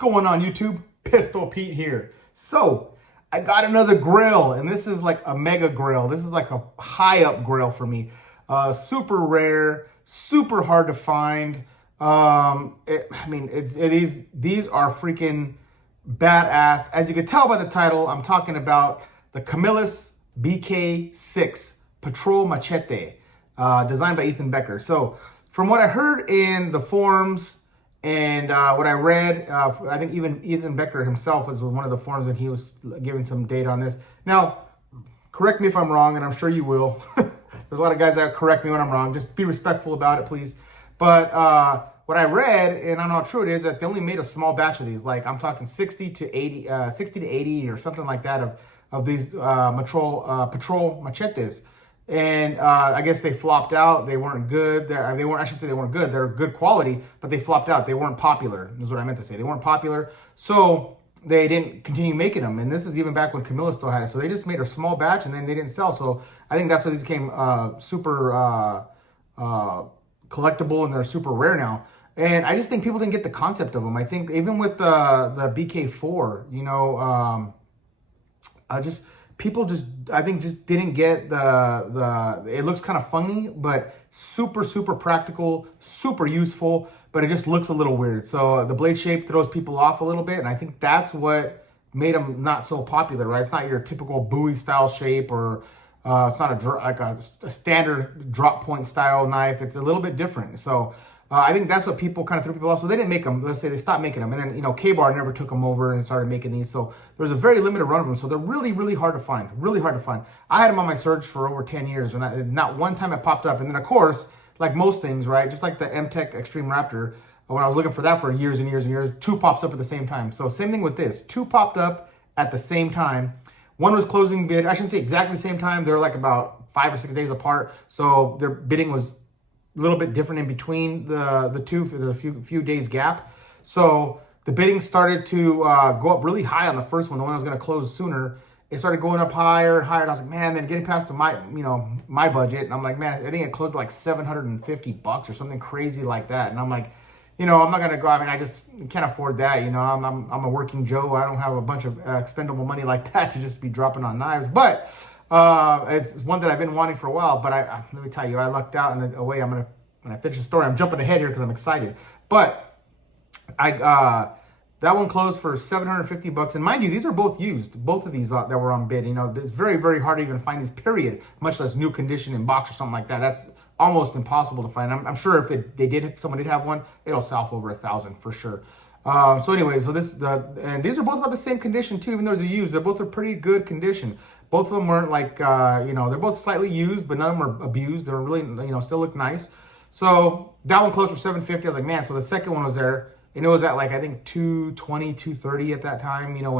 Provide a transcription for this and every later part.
going on, YouTube? Pistol Pete here. So I got another grail, and this is like a mega grail. This is like a high up grail for me. Super rare, super hard to find. These are freaking badass. As you can tell by the title, I'm talking about the Camillus BK6 Patrol Machete, designed by Ethan Becker. So from what I heard in the forums and what I read, I think even Ethan Becker himself was one of the forums when he was giving some data on this. Now, correct me if I'm wrong, and I'm sure you will. There's a lot of guys that correct me when I'm wrong. Just be respectful about it, please. But what I read, and I don't know how true it is, that they only made a small batch of these. Like I'm talking 60 to 80 or something like that of these patrol machetes. And I guess they flopped out. They weren't good. I should say they weren't good. They're good quality, but they flopped out. They weren't popular, is what I meant to say. They weren't popular. So they didn't continue making them. And this is even back when Camillus still had it. So they just made a small batch and then they didn't sell. So I think that's why these became super collectible, and they're super rare now. And I just think people didn't get the concept of them. I think even with the BK4, you know, people just didn't get the it looks kind of funny, but super practical, super useful, but it just looks a little weird. So the blade shape throws people off a little bit, and I think that's what made them not so popular, right? It's not your typical Bowie style shape, or it's not a standard drop point style knife. It's a little bit different. So I think that's what people kind of threw people off. So they didn't make them. Let's say they stopped making them. And then, you know, K-Bar never took them over and started making these. So there's a very limited run of them. So they're really hard to find. Really hard to find. I had them on my search for over 10 years. And not one time it popped up. And then, of course, like most things, right? Just like the M-Tech Extreme Raptor, when I was looking for that for years and years, two pops up at the same time. So same thing with this. Two popped up at the same time. One was closing bid. I shouldn't say exactly the same time. They're like about 5 or 6 days apart. So their bidding was a little bit different in between the two. There's a few days gap. So the bidding started to go up really high on the first one, the one that was going to close sooner. It started going up higher and higher. And I was like, man, then getting past my budget. And I'm like, man, I think it closed at like $750 or something crazy like that. And I'm like, you know, I'm not going to go. I mean, I just can't afford that. You know, I'm a working Joe. I don't have a bunch of expendable money like that to just be dropping on knives. But it's one that I've been wanting for a while. But let me tell you, I lucked out in a way. When I finish the story, I'm jumping ahead here because I'm excited. But that one closed for $750. And mind you, these are both used. Both of these that were on bid. You know, it's very hard to even find these, period, much less new condition in box or something like that. That's almost impossible to find. I'm sure if someone did have one, it'll sell for over $1,000 for sure. So anyway, and these are both about the same condition too, even though they're used. They're both a pretty good condition. Both of them weren't like, they're both slightly used, but none of them are abused. They're really, still look nice. So that one closed for $750. I was like, man. So the second one was there, and it was at like, I think $220, $230 at that time, when it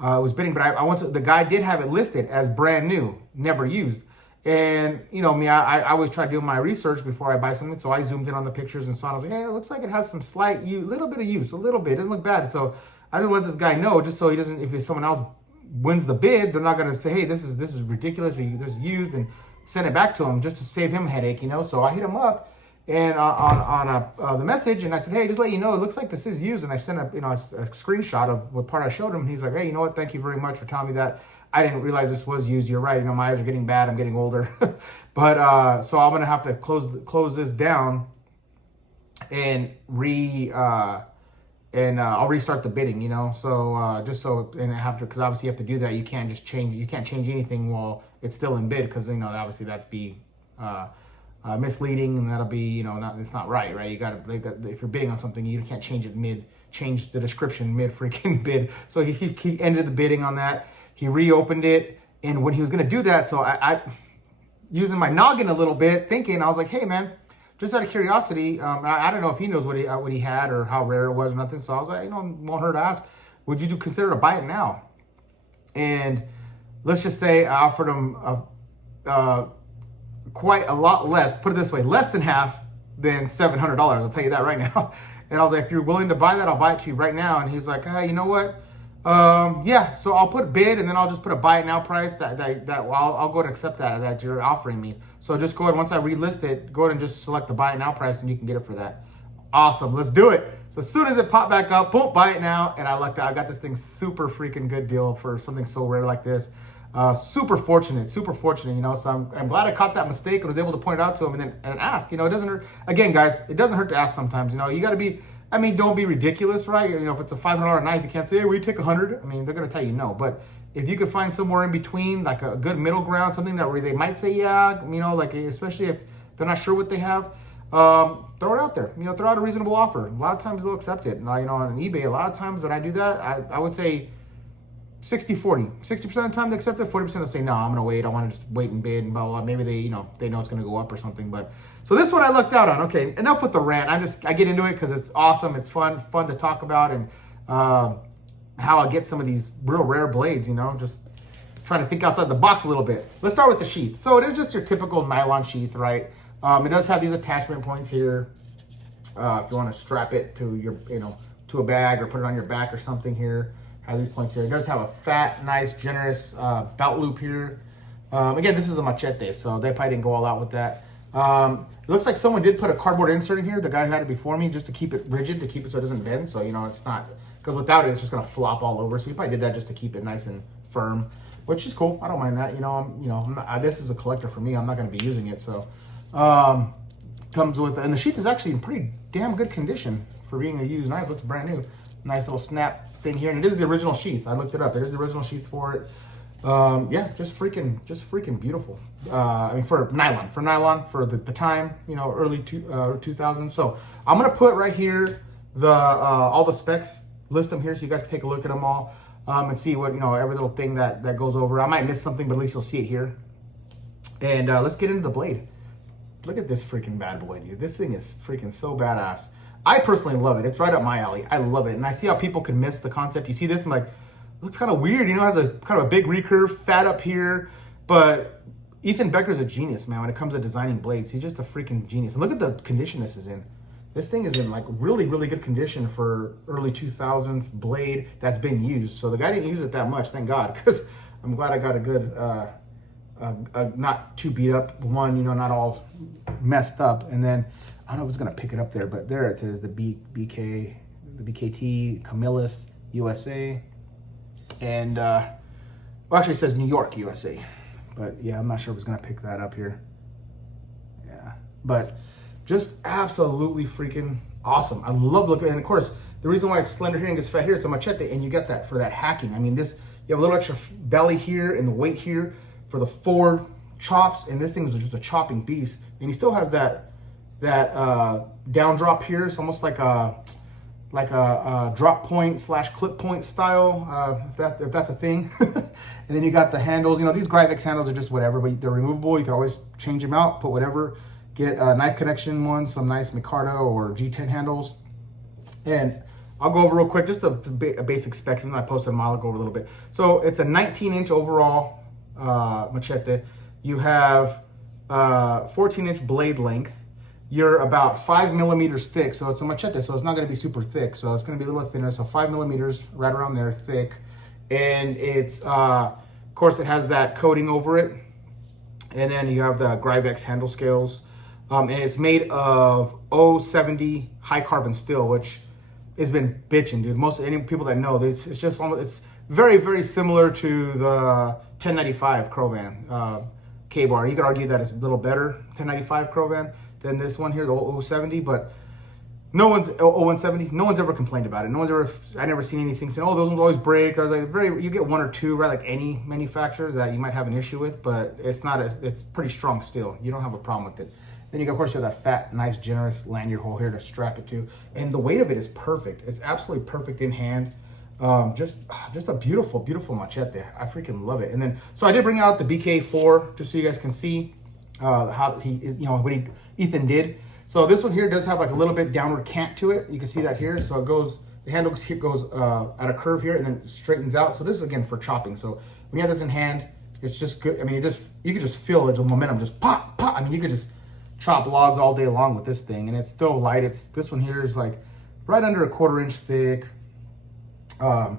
was bidding. But the guy did have it listed as brand new, never used. And, me, I always try doing my research before I buy something. So I zoomed in on the pictures and saw it. I was like, hey, it looks like it has some slight little bit of use, a little bit. It doesn't look bad. So I just let this guy know, just so he doesn't, if someone else wins the bid, they're not going to say, hey, this is ridiculous, or this is used, and send it back to him just to save him a headache, So I hit him up and on the message, and I said, hey, just let you know, it looks like this is used. And I sent a screenshot of what part I showed him. And he's like, hey, you know what? Thank you very much for telling me that. I didn't realize this was used. You're right. My eyes are getting bad. I'm getting older. But so I'm gonna have to close this down and I'll restart the bidding. So just so, and I have to, because obviously you have to do that. You can't just change. You can't change anything while it's still in bid, because obviously that'd be misleading, and that'll be it's not right. You got to, if you're bidding on something, you can't change it change the description mid freaking bid. So he ended the bidding on that. He reopened it, and when he was going to do that, so I using my noggin a little bit, thinking, I was like, hey, man, just out of curiosity, I don't know if he knows what he had or how rare it was or nothing, so I was like, won't hurt to ask, would you consider to buy it now? And let's just say I offered him quite a lot less, put it this way, less than half than $700, I'll tell you that right now. And I was like, if you're willing to buy that, I'll buy it to you right now. And he's like, hey, you know what? Yeah, so I'll put bid, and then I'll just put a buy it now price that I'll go ahead and accept that you're offering me. So just go ahead, once I relist it, go ahead and just select the buy it now price, and you can get it for that. Awesome, let's do it. So as soon as it popped back up, boom, buy it now. And I lucked out. I got this thing super freaking good deal for something so rare like this. Super fortunate, you know. So I'm glad I caught that mistake and was able to point it out to him and ask. You know, it doesn't hurt. Again, guys, it doesn't hurt to ask sometimes. You know, you got to be. I mean, don't be ridiculous, right? You know, if it's a $500 knife, you can't say, hey, will you take 100? I mean, they're gonna tell you no. But if you could find somewhere in between, like a good middle ground, something that where they might say yeah, you know, like especially if they're not sure what they have. Throw it out there, you know, throw out a reasonable offer. A lot of times they'll accept it. Now, you know, on eBay, a lot of times that I do that, I would say 60-40. 60% of the time they accept it, 40% they say, no, I'm going to wait. I want to just wait and bid and blah, blah, blah. Maybe they, you know, they know it's going to go up or something. But so this one I lucked out on. Okay, enough with the rant. I get into it because it's awesome. It's fun to talk about and how I get some of these real rare blades, you know, just trying to think outside the box a little bit. Let's start with the sheath. So it is just your typical nylon sheath, right? It does have these attachment points here. If you want to strap it to your, you know, to a bag or put it on your back or something here, has these points here. It does have a fat, nice, generous belt loop here. Again, this is a machete, so they probably didn't go all out with that. It looks like someone did put a cardboard insert in here. The guy who had it before me, just to keep it rigid, to keep it so it doesn't bend. So, you know, it's not, because without it, it's just going to flop all over. So he probably did that just to keep it nice and firm, which is cool. I don't mind that. You know, this is a collector for me. I'm not going to be using it, so. Comes with, and the sheath is actually in pretty damn good condition for being a used knife. Looks brand new. Nice little snap thing here, and it is the original sheath. I looked it up. It is the original sheath for it. Yeah, just freaking beautiful. I mean, for nylon, for the time, you know, early 2000s. So I'm gonna put right here the all the specs, list them here so you guys can take a look at them all and see what, you know, every little thing that goes over. I might miss something, but at least you'll see it here. And let's get into the blade. Look at this freaking bad boy, dude. This thing is freaking so badass. I personally love it. It's right up my alley. I love it. And I see how people can miss the concept. You see this and like, looks kind of weird. You know, it has a kind of a big recurve, fat up here. But Ethan Becker's a genius, man, when it comes to designing blades. He's just a freaking genius. And look at the condition this is in. This thing is in like really, really good condition for early 2000s blade that's been used. So the guy didn't use it that much, thank God, because I'm glad I got a good, not too beat up one, you know, not all messed up. And then I don't know if it's gonna pick it up there, but there it says the BKT Camillus USA, and well, actually it says New York USA, but yeah, I'm not sure if it's gonna pick that up here. Yeah, but just absolutely freaking awesome. I love looking, and of course the reason why it's slender here and gets fat here, it's a machete, and you get that for that hacking. I mean, this, you have a little extra belly here and the weight here for the 4 chops, and this thing is just a chopping beast. And he still has that down drop here. It's almost like a drop point / clip point style, if that's a thing. And then you got the handles. You know, these Gryvex handles are just whatever, but they're removable. You can always change them out, put whatever. Get a knife connection ones, some nice Micarta or G10 handles. And I'll go over real quick, just a basic specs, and then I posted them. I'll go over a little bit. So it's a 19-inch overall machete. You have 14-inch blade length. You're about 5 millimeters thick, so it's a machete, so it's not going to be super thick. So it's going to be a little bit thinner. So 5 millimeters, right around there, thick. And it's, of course, it has that coating over it. And then you have the Gryvex handle scales. And it's made of 070 high carbon steel, which has been bitching, dude. Most any people that know this, it's just almost, it's very, very similar to the 1095 Crovan K-bar. You could argue that it's a little better 1095 Crovan than this one here, the 070, but no one's 0170. No one's ever complained about it. No one's ever. I never seen anything saying, "Oh, those ones always break." There's like you get 1 or 2, right? Like any manufacturer that you might have an issue with, but it's not. It's pretty strong steel. You don't have a problem with it. Then you, of course, you have that fat, nice, generous lanyard hole here to strap it to, and the weight of it is perfect. It's absolutely perfect in hand. Just a beautiful, beautiful machete. I freaking love it. And then, so I did bring out the BK4 just so you guys can see how he, you know, what Ethan did. So this one here does have like a little bit downward cant to it. You can see that here. So it goes, the handle goes at a curve here and then straightens out. So this is again for chopping. So when you have this in hand, it's just good. I mean, you can just feel the momentum just pop, pop. I mean, you could just chop logs all day long with this thing, and it's still light. This one here is like right under a 1/4 inch thick. You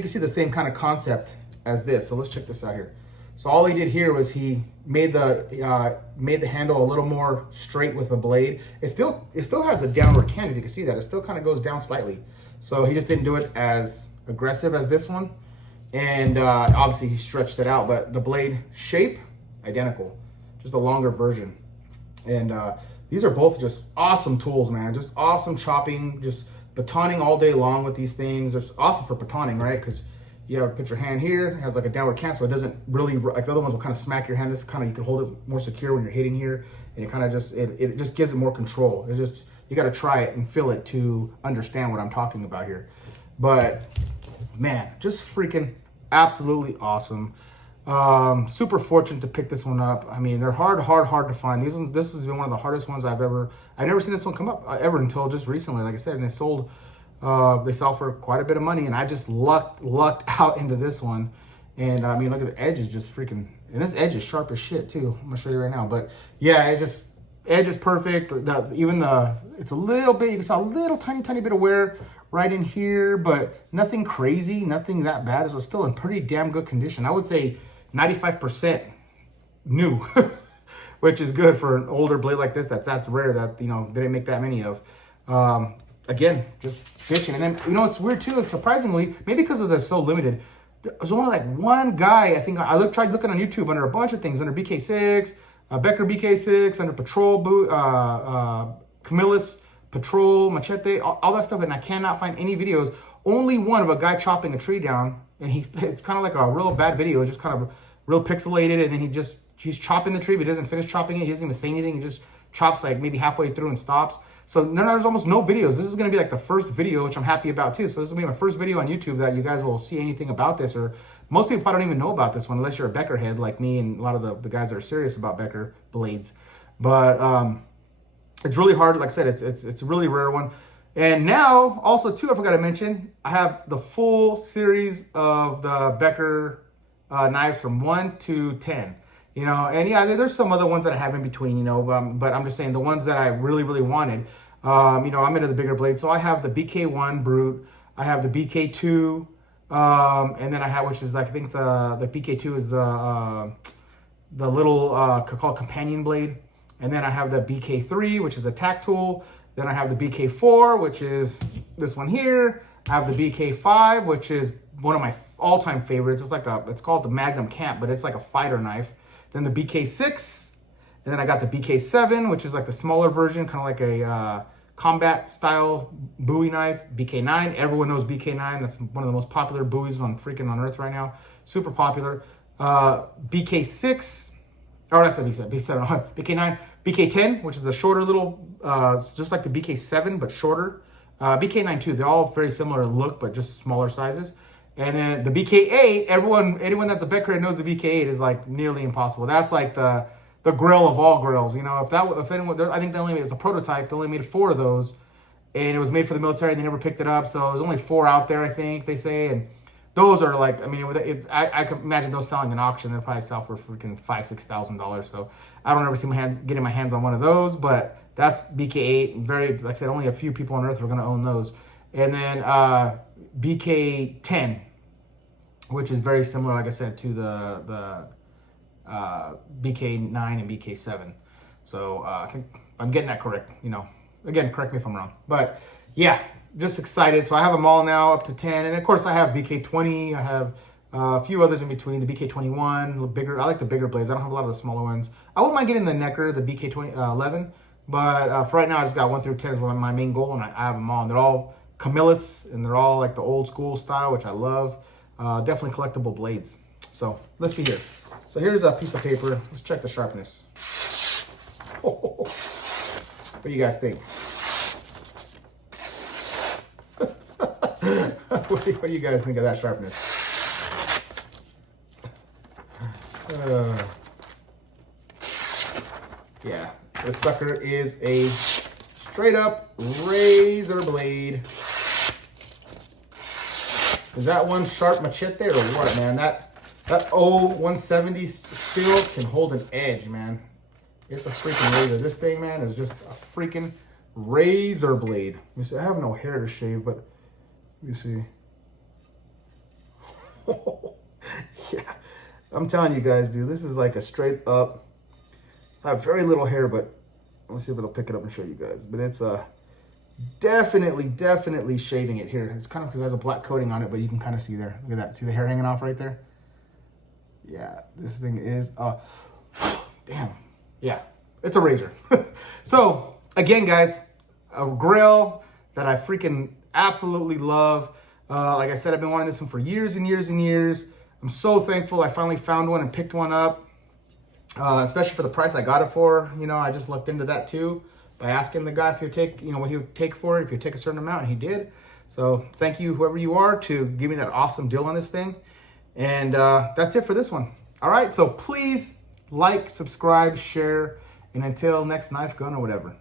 can see the same kind of concept as this. So let's check this out here. So all he did here was he made the handle a little more straight with the blade. It still has a downward cant, if you can see that. It still kind of goes down slightly. So he just didn't do it as aggressive as this one. And obviously he stretched it out, but the blade shape, identical, just a longer version. And these are both just awesome tools, man. Just awesome chopping, just batoning all day long with these things. It's awesome for batoning, right? Because you have put your hand here, it has like a downward cant, so it doesn't really, like the other ones will kind of smack your hand. This kind of, you can hold it more secure when you're hitting here, and it kind of just, it just gives it more control. It's just, you got to try it and feel it to understand what I'm talking about here. But man, just freaking absolutely awesome. Super fortunate to pick this one up. I mean, they're hard to find. These ones, this has been one of the hardest ones I've never seen this one come up ever until just recently, like I said, and they sell for quite a bit of money, and I just lucked out into this one. And I mean, look at the edge is just freaking, and this edge is sharp as shit too. I'm gonna show you right now, but yeah, edge is perfect. It's a little bit, you can see a little tiny bit of wear right in here, but nothing crazy, nothing that bad. It's still in pretty damn good condition. I would say 95% new, which is good for an older blade like this. That's rare, that, you know, they didn't make that many of. Again, just bitching. And then, you know, what's weird too is, surprisingly, maybe because they're so limited, there's only like one guy, I think, tried looking on YouTube under a bunch of things, under BK6, Becker BK6, under Patrol, Camillus, Patrol, Machete, all that stuff, and I cannot find any videos. Only one of a guy chopping a tree down, and it's kind of like a real bad video, just kind of real pixelated, and then he's chopping the tree, but he doesn't finish chopping it, he doesn't even say anything, he just chops like maybe halfway through and stops. So there's almost no videos. This is going to be like the first video, which I'm happy about too. So this will be my first video on YouTube that you guys will see anything about this, or most people probably don't even know about this one unless you're a Becker head like me and a lot of the guys that are serious about Becker blades. But it's really hard. Like I said, it's a really rare one. And now also too, I forgot to mention, I have the full series of the Becker knives from 1 to 10. You know, and yeah, there's some other ones that I have in between, you know, but I'm just saying the ones that I really wanted. You know, I'm into the bigger blades. So I have the BK1 Brute, I have the BK2, and then I have, which is like, I think the BK2 is the little called companion blade. And then I have the BK3, which is a tack tool. Then I have the BK4, which is this one here. I have the BK5, which is one of my all-time favorites. It's called the Magnum Camp, but it's like a fighter knife. Then the BK6, and then I got the BK7, which is like the smaller version, kind of like a combat style Bowie knife. BK9, everyone knows BK9. That's one of the most popular Bowies on Earth right now. Super popular. BK6, or that's the BK7, BK9, BK10, which is a shorter little, just like the BK7, but shorter. BK9 too, they're all very similar in look, but just smaller sizes. And then the BK8, anyone that's a Becker knows the BK8 is like nearly impossible. That's like the grail of all grails. You know, if anyone, I think it's a prototype. They only made 4 of those, and it was made for the military. They never picked it up, so there's only 4 out there, I think they say. And those are like, I mean, I could imagine those selling in auction. They'll probably sell for freaking $5,000-$6,000. So I don't ever see getting my hands on one of those. But that's BK8. Very, like I said, only a few people on Earth are going to own those. And then BK10, which is very similar, like I said, to the BK9 and BK7. So I think I'm getting that correct. You know, again, correct me if I'm wrong. But yeah, just excited. So I have them all now up to 10. And of course I have BK20. I have a few others in between. The BK21, a little bigger. I like the bigger blades. I don't have a lot of the smaller ones. I wouldn't mind getting the Necker, the BK11. But for right now, I just got 1 through 10 is my main goal. And I have them all. And they're all Camillus. And they're all like the old school style, which I love. Definitely collectible blades. So let's see here. So here's a piece of paper. Let's check the sharpness. What do you guys think? What do you guys think of that sharpness? Yeah, this sucker is a straight up razor blade. Is that one sharp machete or what, man? That 170 steel can hold an edge, man. It's a freaking razor. This thing, man, is just a freaking razor blade. Let me see. I have no hair to shave, but let me see. Yeah, I'm telling you guys, dude, this is like a straight up, I have very little hair, but let me see if it'll pick it up and show you guys. But it's definitely shaving it here. It's kind of because it has a black coating on it, but you can kind of see there. Look at that. See the hair hanging off right there? Yeah, this thing is, damn. Yeah, it's a razor. So again, guys, a grill that I freaking absolutely love. Like I said, I've been wanting this one for years and years and years. I'm so thankful I finally found one and picked one up, especially for the price I got it for. You know, I just looked into that too by asking the guy if he would take, you know, what he would take for it, if he'd take a certain amount, and he did. So thank you, whoever you are, to give me that awesome deal on this thing. And that's it for this one. All right, so please like, subscribe, share, and until next knife, gun, or whatever.